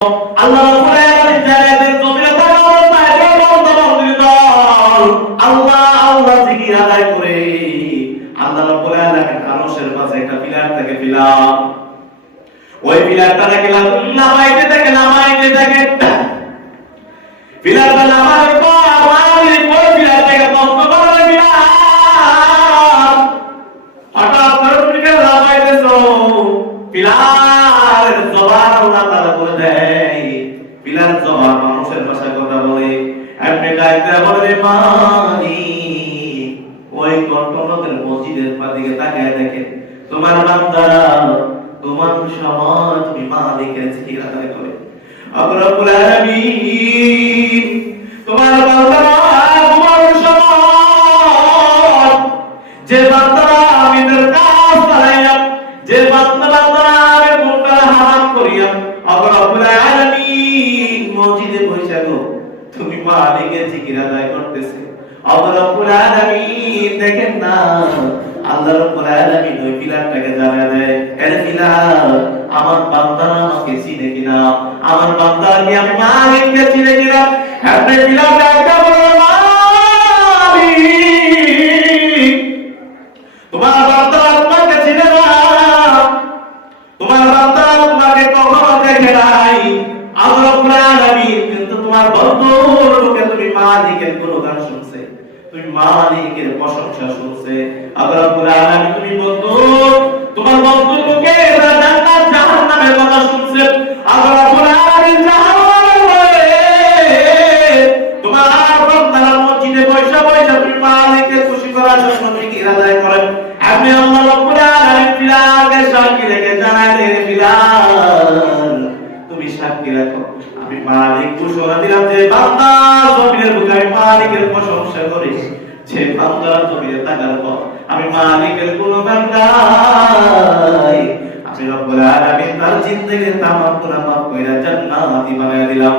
আল্লাহ রাব্বুল আলামিন জান্নাতের জমিনে থাকা অবস্থায় আল্লাহ আল্লাহ জিকির আদায় করে আল্লাহ রাব্বুল আলামিন আরশের পাশে একটা পিলার থেকে পিলার, ওই পিলারটা থেকে নামাইতে থাকে পিলারটা নামানোর পর আমাদের ওই পিলার থেকে বন্ধ করা পিলার হঠাৎ করে তুমি কেন নামাইতেছো? পিলারের জবান আল্লাহ তাআলা বলে দেয়, পিলার জবান মানুষের ভাষায় কথা বলে, এমনি ডাইতে বলে মানি ওই কণ্ঠনগরের মসজিদের দিকে তাকিয়ে দেখে তোমার বান্দারা তোমার সমাজ তুমি মালিকের জিকির আদায় করে। রব্বুল আলামিন তোমার বান্দারা তোমার সমাজ যে বান্দারা আমিনের কাজ করাইয়া, যে বান্দারা আমি মুনকার হারাম করিয়া, রব্বুল আলামিন মসজিদে বসে গো তুমি মালিকের জিকির আদায় করতেছে। রব্বুল আলামিন দেখেন না আল্লাহ রাব্বুল আলামিন ওই পিলারটাকে জানা দেয়, এর পিলার আমার বান্দারা আমাকে চিনে কিনা, আমার বান্দারা কি আমি মালিককে চিনে কিনা। আপনি পিলারটা একটা বড় মালিক, তোমার বান্দারা তোমাকে চিনে না, তোমার বান্দারা তোমাকে কখনো দেখে নাই। আল্লাহ রাব্বুল আলামিন কিন্তু তোমার বন্ধুর মুখে তুমি মালিকের গুণগান শুনছে, তুমি মালিকের প্রশংসা শুনছে। আল্লাহ রাব্বুল আলামিন তুমি বন্ধু তোমার বন্ধুর মুখে জান্নাত জাহান্নামের কথা শুনছে। আল্লাহ রাব্বুল আলামিন জাহান্নামের ভয়ে তোমার বান্দারা মসজিদে বসে তুমি মালিককে খুশি করার জন্য জিকির আদায় করেন। আমি আল্লাহ রাব্বুল আলামিন বিলালকে সাক্ষী রেখে জানাই দেন, বিলাল তুমি সাক্ষী রাখো আমি মালিক ঘোষণা দিলাম যে বান্দা জমিনের বুকে আমি মালিকের প্রশংসা করি, যে বান্দা জমিনে থাকার পর আমি মালিকের গুণগান গাই, আমি রব্বুল আলামিন তার জিন্দেগির তামাম গুনাহ মাফ কইরা জান্নাতি বানায়া দিলাম।